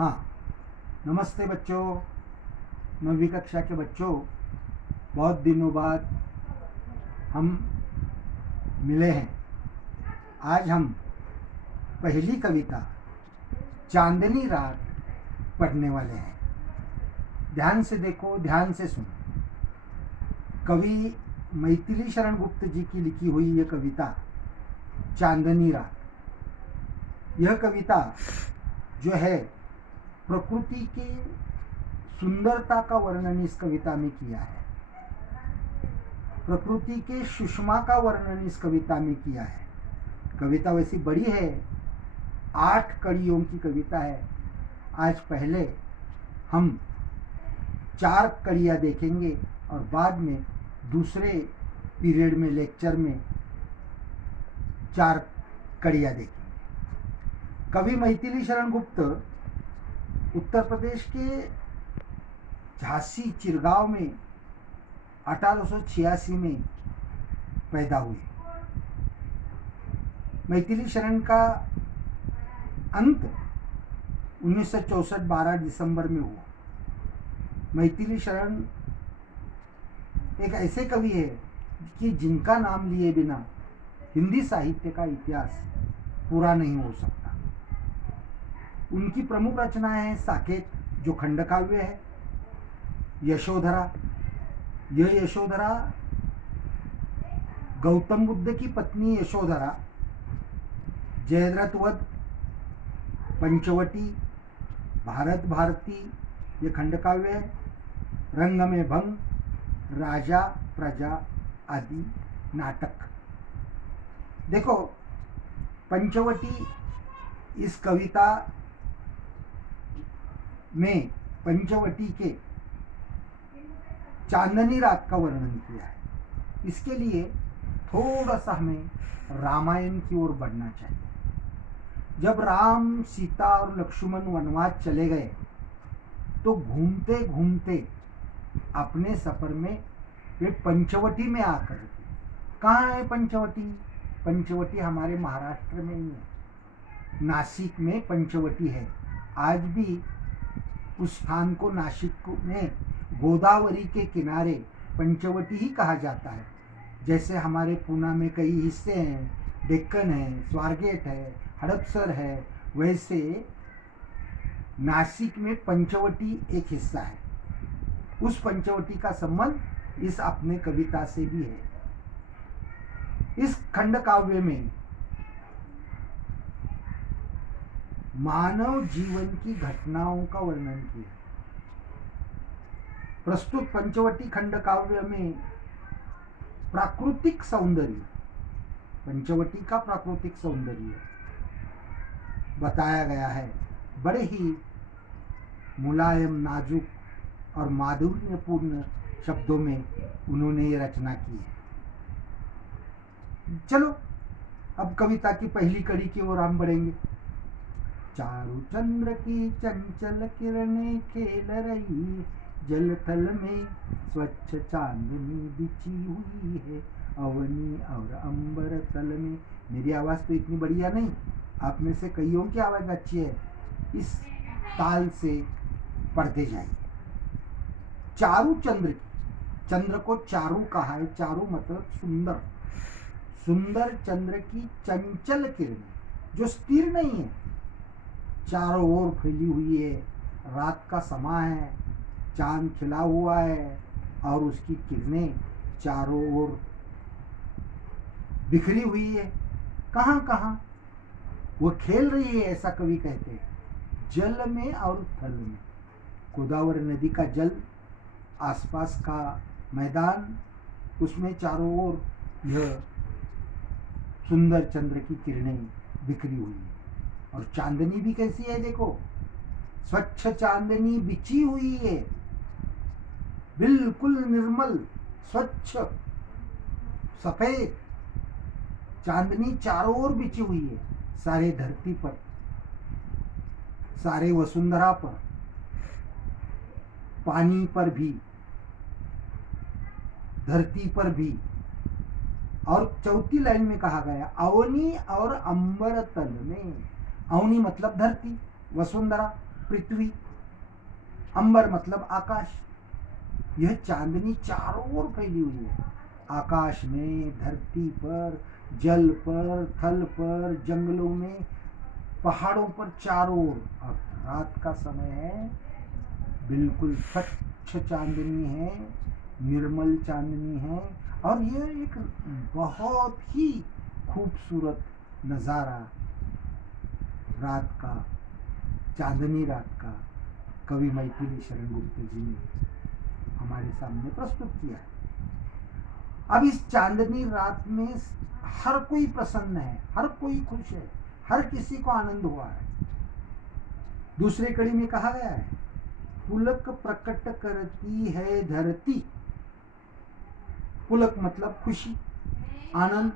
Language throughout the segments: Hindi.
हाँ, नमस्ते बच्चों। 9वीं कक्षा के बच्चों, बहुत दिनों बाद हम मिले हैं। आज हम पहली कविता चांदनी रात पढ़ने वाले हैं। ध्यान से देखो, ध्यान से सुनो। कवि मैथिली शरण गुप्त जी की लिखी हुई यह कविता चांदनी रात। यह कविता जो है प्रकृति की सुंदरता का वर्णन इस कविता में किया है। प्रकृति के सुषमा का वर्णन इस कविता में किया है। कविता वैसी बड़ी है, 8 कड़ियों की कविता है। आज पहले हम 4 कड़ियाँ देखेंगे और बाद में दूसरे पीरियड में, लेक्चर में 4 कड़ियाँ देखेंगे। कवि मैथिली शरण गुप्त उत्तर प्रदेश के झांसी चिरगांव में 1886 में पैदा हुए। मैथिली शरण का अंत 1964 12 दिसंबर में हुआ। मैथिली शरण एक ऐसे कवि है कि जिनका नाम लिए बिना हिंदी साहित्य का इतिहास पूरा नहीं हो सकता। उनकी प्रमुख रचनाएं हैं साकेत, जो खंडकाव्य है, यशोधरा। यह यशोधरा गौतम बुद्ध की पत्नी यशोधरा, जयद्रथ वध, पंचवटी, भारत भारती ये खंडकाव्य है, रंग में भंग, राजा प्रजा आदि नाटक। देखो, पंचवटी इस कविता में पंचवटी के चांदनी रात का वर्णन किया है। इसके लिए थोड़ा सा हमें रामायण की ओर बढ़ना चाहिए। जब राम, सीता और लक्ष्मण वनवास चले गए तो घूमते घूमते अपने सफर में वे पंचवटी में आकर रुके। कहाँ है पंचवटी? पंचवटी हमारे महाराष्ट्र में ही है, नासिक में पंचवटी है। आज भी उस स्थान को नासिक में गोदावरी के किनारे पंचवटी ही कहा जाता है। जैसे हमारे पूना में कई हिस्से हैं, डेक्कन है, स्वारगेट है, हड़पसर है, वैसे नासिक में पंचवटी एक हिस्सा है। उस पंचवटी का संबंध इस अपने कविता से भी है। इस खंड काव्य में मानव जीवन की घटनाओं का वर्णन किया। प्रस्तुत पंचवटी खंड काव्य में प्राकृतिक सौंदर्य, पंचवटी का प्राकृतिक सौंदर्य बताया गया है। बड़े ही मुलायम, नाजुक और माधुर्यपूर्ण शब्दों में उन्होंने ये रचना की है। चलो अब कविता की पहली कड़ी की ओर हम बढ़ेंगे। चारु चंद्र की चंचल किरणें खेल रही, जल थल में स्वच्छ चांदनी बिछी हुई है, अवनी और अंबर तल में। मेरी आवाज तो इतनी बढ़िया नहीं, आप में से कईयों की आवाज अच्छी है। इस ताल से पढ़ते जाइए। चारु चंद्र, चंद्र को चारु कहा है। चारु मतलब सुंदर। सुंदर चंद्र की चंचल किरणें, जो स्थिर नहीं है, चारों ओर फैली हुई है। रात का समय है, चांद खिला हुआ है और उसकी किरणें चारों ओर बिखरी हुई है। कहाँ कहाँ वो खेल रही है, ऐसा कवि कहते हैं, जल में और थल में। गोदावरी नदी का जल, आसपास का मैदान, उसमें चारों ओर यह सुंदर चंद्र की किरणें बिखरी हुई है। और चांदनी भी कैसी है देखो, स्वच्छ चांदनी बिछी हुई है, बिल्कुल निर्मल, स्वच्छ, सफेद चांदनी चारों ओर बिछी हुई है। सारे धरती पर, सारे वसुंधरा पर, पानी पर भी, धरती पर भी। और चौथी लाइन में कहा गया, अवनी और अंबर तल में। अवनी मतलब धरती, वसुंधरा, पृथ्वी, अंबर मतलब आकाश। यह चांदनी चारों ओर फैली हुई है, आकाश में, धरती पर, जल पर, थल पर, जंगलों में, पहाड़ों पर, चारों ओर। अब रात का समय है, बिल्कुल स्वच्छ चांदनी है, निर्मल चांदनी है, और यह एक बहुत ही खूबसूरत नज़ारा रात का, चांदनी रात का कवि मैथिली शरण गुप्त जी ने हमारे सामने प्रस्तुत किया है। अब इस चांदनी रात में हर कोई प्रसन्न है, हर कोई खुश है, हर किसी को आनंद हुआ है। दूसरे कड़ी में कहा गया है, पुलक प्रकट करती है धरती। पुलक मतलब खुशी, आनंद।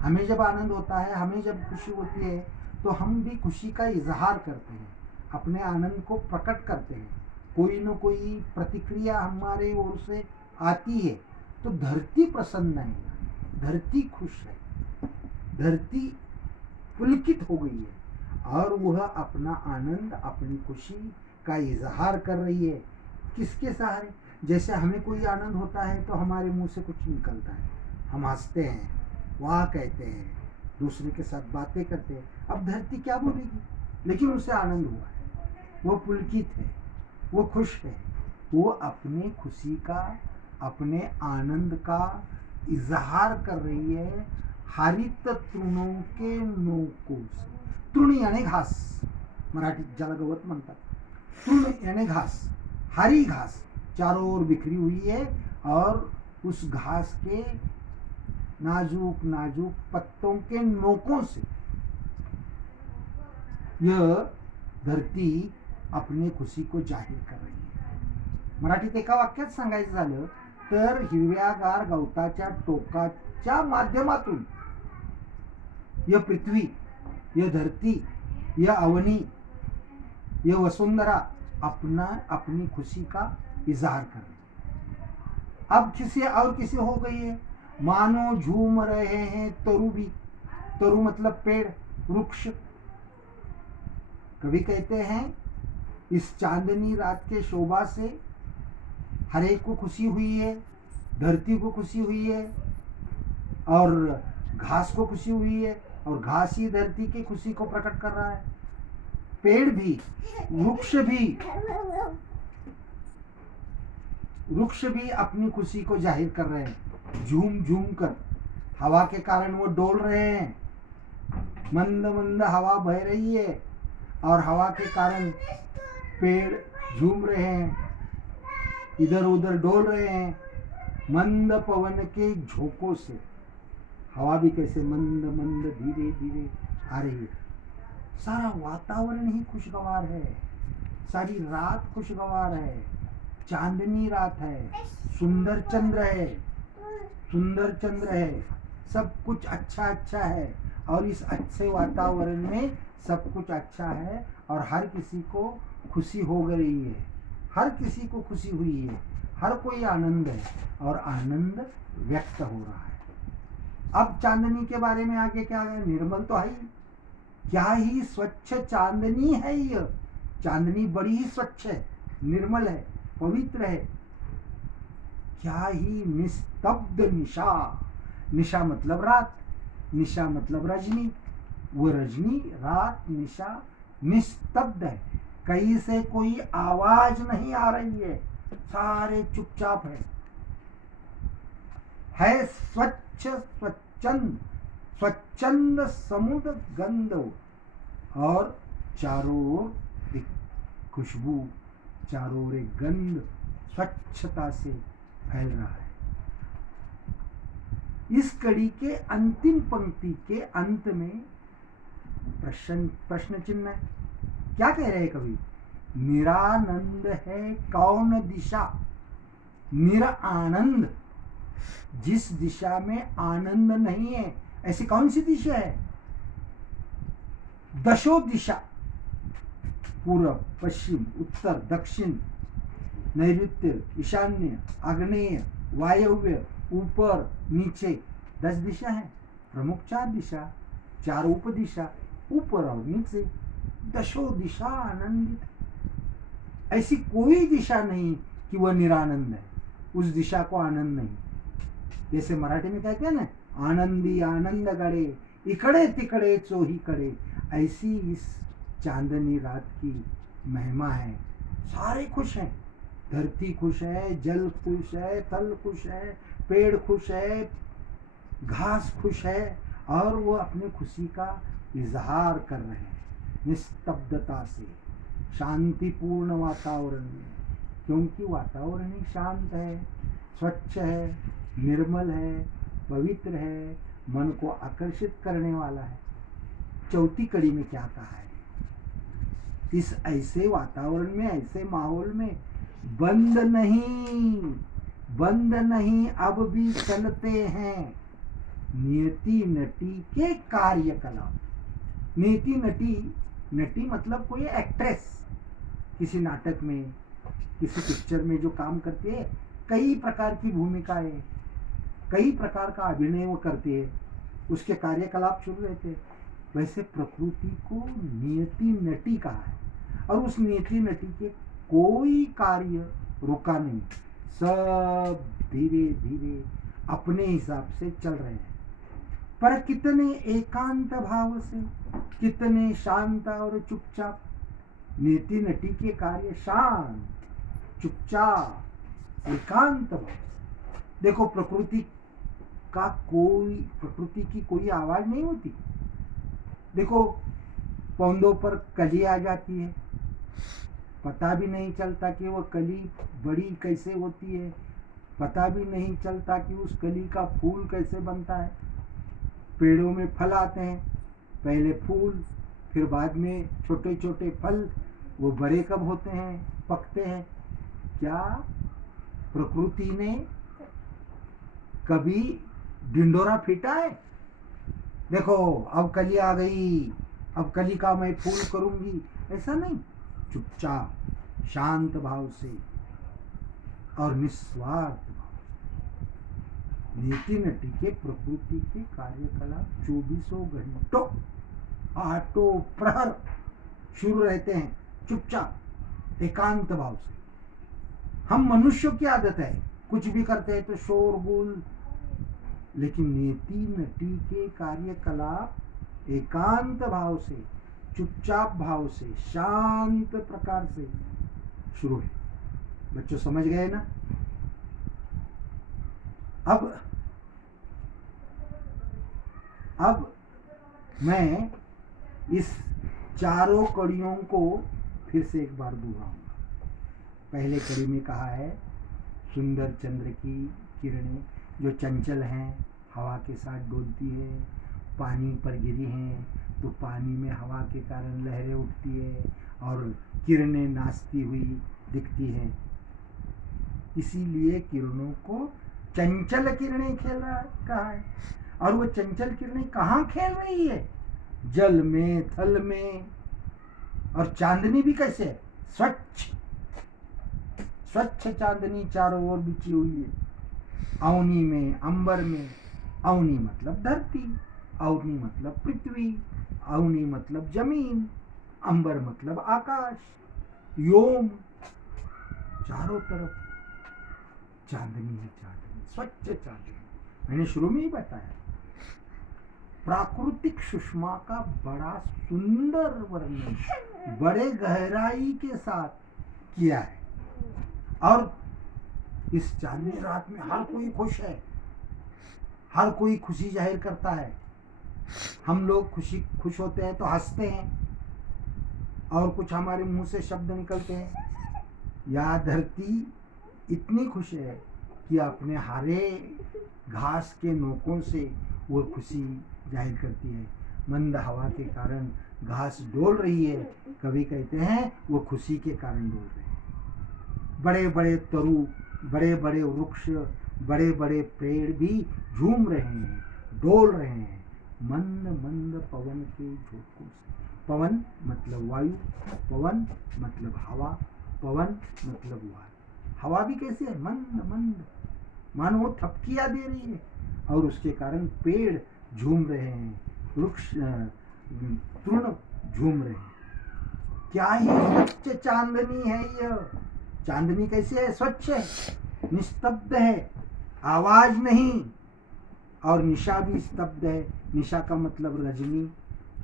हमें जब आनंद होता है, हमें जब खुशी होती है, तो हम भी खुशी का इजहार करते हैं, अपने आनंद को प्रकट करते हैं। कोई न कोई प्रतिक्रिया हमारे ओर से आती है, तो धरती प्रसन्न है, धरती खुश है, धरती पुलकित हो गई है, और वह अपना आनंद, अपनी खुशी का इजहार कर रही है। किसके सहारे? जैसे हमें कोई आनंद होता है तो हमारे मुंह से कुछ निकलता है, हम हंसते हैं, वाह कहते हैं, दूसरे के साथ बातें करते हैं। अब धरती क्या बोलेगी? लेकिन उसे आनंद हुआ है, वो पुलकित है, वो खुश है, वो अपने खुशी का, अपने आनंद का इजहार कर रही है हरित तृणों के नोकों से। तृण यानी घास, मराठीत ज्याला गवत म्हणतात। तृण यानी घास, हरी घास चारों ओर बिखरी हुई है, और उस घास के नाजुक नाजुक पत्तों के नोकों से यह धरती अपनी खुशी को जाहीर कर रही है। मराठीत एका वाक्यात सांगायचं झालं तर हिरव्यागार गवताच्या टोकाच्या माध्यमातून यह पृथ्वी, यह धरती, यह अवनी, यह वसुंधरा अपनी खुशी का इजहार कर रही है। अब किसी और किसी हो गई है, मानो झूम रहे हैं तरु भी। तरु मतलब पेड़, वृक्ष। कवि कहते हैं, इस चांदनी रात के शोभा से हर एक को खुशी हुई है, धरती को खुशी हुई है, और घास को खुशी हुई है, और घास ही धरती की खुशी को प्रकट कर रहा है। पेड़ भी, वृक्ष भी अपनी खुशी को जाहिर कर रहे हैं, झूम झूम कर। हवा के कारण वो डोल रहे हैं, मंद मंद हवा बह रही है, और हवा के कारण पेड़ झूम रहे हैं, इधर उधर डोल रहे हैं। मंद पवन के झोंकों से हवा भी कैसे मंद मंद धीरे धीरे आ रही है। सारा वातावरण ही खुशगवार है, सारी रात खुशगवार है, चांदनी रात है, सुंदर चंद्र है, सुंदर चंद्र है, सब कुछ अच्छा अच्छा है। और इस अच्छे वातावरण में सब कुछ अच्छा है, और हर किसी को खुशी हो गई है, हर किसी को खुशी हुई है, हर कोई आनंद है, और आनंद व्यक्त हो रहा है। अब चांदनी के बारे में आगे क्या है? निर्मल तो है ही, क्या ही स्वच्छ चांदनी है यह। चांदनी बड़ी ही स्वच्छ है, निर्मल है, पवित्र है। क्या ही निस्तब्ध निशा। निशा मतलब रात, निशा मतलब रजनी। वो रजनी, रात, निशा निस्तब्ध है, कहीं से कोई आवाज नहीं आ रही है, सारे चुपचाप है स्वच्छ स्वच्छंद, स्वच्छंद समुद्र गंध, और चारों ओर एक खुशबू, चारों ओर एक गंध स्वच्छता से फैल रहा है। इस कड़ी के अंतिम पंक्ति के अंत में प्रश्न चिन्ह है। क्या कह रहे हैं कवि? निरानंद है कौन दिशा। निरानंद, जिस दिशा में आनंद नहीं है, ऐसी कौन सी दिशा है? दशो दिशा, पूर्व, पश्चिम, उत्तर, दक्षिण, नैऋत्य, ईशान्य, आग्नेय, वायव्य, ऊपर, नीचे, 10 दिशा है। प्रमुख 4 दिशा, 4 उपदिशा, ऊपर और नीचे, दशो दिशा आनंदित। ऐसी कोई दिशा नहीं कि वह निरानंद है, उस दिशा को आनंद नहीं। जैसे मराठी में कहते हैं ना, आनंदी आनंद गड़े इकड़े तिकड़े चोही कड़े, ऐसी इस चांदनी रात की महिमा है। सारे खुश हैं, धरती खुश है, जल खुश है, थल खुश है, पेड़ खुश है, घास खुश है, और वो अपनी खुशी का इजहार कर रहे हैं निस्तब्धता से, शांतिपूर्ण वातावरण में, क्योंकि वातावरण ही शांत है, स्वच्छ है, निर्मल है, पवित्र है, मन को आकर्षित करने वाला है। चौथी कड़ी में क्या कहा है? इस ऐसे वातावरण में, ऐसे माहौल में बंद नहीं अब भी चलते हैं नियति नटी के कार्यकलाप। नियति नटी मतलब कोई एक्ट्रेस, किसी नाटक में, किसी पिक्चर में जो काम करती है, कई प्रकार की भूमिकाएं, कई प्रकार का अभिनय वो करती है, उसके कार्यकलाप शुरू रहते हैं। वैसे प्रकृति को नियति नटी कहा है, और उस नियति नटी के कोई कार्य रुका नहीं, सब धीरे धीरे अपने हिसाब से चल रहे हैं। पर कितने एकांत भाव से, कितने शांत और चुपचाप। नियति नटी के कार्य शांत, चुपचाप, एकांत भाव। देखो, प्रकृति की कोई आवाज नहीं होती। देखो, पौधों पर कली आ जाती है, पता भी नहीं चलता कि वो कली बड़ी कैसे होती है, पता भी नहीं चलता कि उस कली का फूल कैसे बनता है। पेड़ों में फल आते हैं, पहले फूल, फिर बाद में छोटे छोटे फल, वो बड़े कब होते हैं, पकते हैं। क्या प्रकृति ने कभी ढिंडोरा पीटा है? देखो, अब कली आ गई, अब कली का मैं फूल करूंगी, ऐसा नहीं। चुपचाप, शांत भाव से और निस्वार्थ भाव से नियति नटी के प्रकृति के कार्यकलाप 24 घंटों, आठों प्रहर शुरू रहते हैं, चुपचाप, एकांत भाव से। हम मनुष्यों की आदत है, कुछ भी करते हैं तो शोरगुल, लेकिन नियति नटी के कार्यकलाप एकांत भाव से, चुपचाप भाव से, शांत प्रकार से शुरू है। बच्चों समझ गए ना? अब मैं इस चारों कड़ियों को फिर से एक बार दोहराऊंगा। पहले कड़ी में कहा है सुंदर चंद्र की किरणें जो चंचल हैं, हवा के साथ डोलती है, पानी पर गिरी हैं तो पानी में हवा के कारण लहरें उठती है और किरणें नाचती हुई दिखती हैं। इसीलिए किरणों को चंचल किरणें खेल रहा है कहा है। और वो चंचल किरणें कहाँ खेल रही है? जल में, थल में। और चांदनी भी कैसे है? स्वच्छ चांदनी चारों ओर बिछी हुई है, अवनी में, अंबर में। अवनी मतलब धरती, अवनी मतलब पृथ्वी, अवनी मतलब जमीन, अंबर मतलब आकाश, व्योम, चारों तरफ चांदनी है, चांदनी, स्वच्छ चांदनी। मैंने शुरू में ही बताया, प्राकृतिक सुषमा का बड़ा सुंदर वर्णन बड़े गहराई के साथ किया है। और इस चांदनी रात में हर कोई खुश है, हर कोई खुशी जाहिर करता है। हम लोग खुश होते हैं तो हंसते हैं और कुछ हमारे मुंह से शब्द निकलते हैं। यह धरती इतनी खुश है कि अपने हरे घास के नोकों से वो खुशी जाहिर करती है। मंद हवा के कारण घास डोल रही है, कभी कहते हैं वो खुशी के कारण डोल रहे हैं। बड़े बड़े तरु, बड़े बड़े वृक्ष, बड़े बड़े पेड़ भी झूम रहे हैं, डोल रहे हैं मंद मंद पवन के झोंकों से। पवन मतलब वायु, पवन मतलब हवा, पवन मतलब वायु। हवा भी कैसे है? मंद मंद, मानो वो थपकियां दे रही है। और उसके कारण पेड़ झूम रहे हैं, वृक्ष तृण झूम रहे हैं। क्या ही स्वच्छ चांदनी है यह। चांदनी कैसे है? स्वच्छ है, निस्तब्ध है, आवाज नहीं। और निशा भी स्तब्ध है। निशा का मतलब रजनी,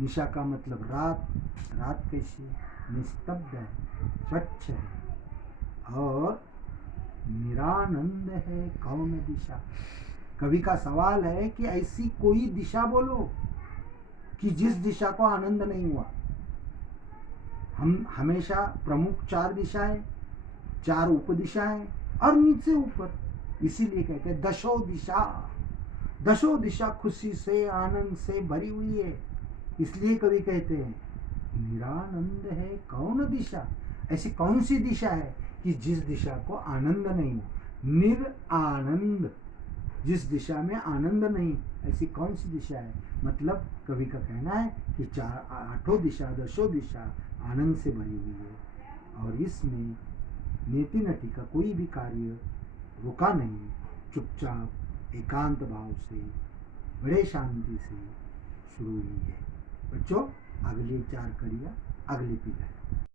निशा का मतलब रात। रात कैसी है? निस्तब्ध है, स्वच्छ है और निरानंद है। कौन दिशा? कवि का सवाल है कि ऐसी कोई दिशा बोलो कि जिस दिशा को आनंद नहीं हुआ। हम हमेशा प्रमुख 4 दिशाएं, 4 उपदिशाएं और नीचे ऊपर, इसीलिए कहते हैं दशो दिशा। दशो दिशा खुशी से आनंद से भरी हुई है। इसलिए कवि कहते हैं निरानंद है कौन दिशा। ऐसी कौन सी दिशा है कि जिस दिशा को आनंद नहीं हो। निर आनंद, जिस दिशा में आनंद नहीं, ऐसी कौन सी दिशा है? मतलब कवि का कहना है कि 8 दिशा, 10 दिशा आनंद से भरी हुई है और इसमें नेति नटी का कोई भी कार्य रुका नहीं, चुपचाप एकांत भाव से बड़े शांति से शुरू हुई है। बच्चों, अगले 4 कड़ियाँ अगले पीरियड।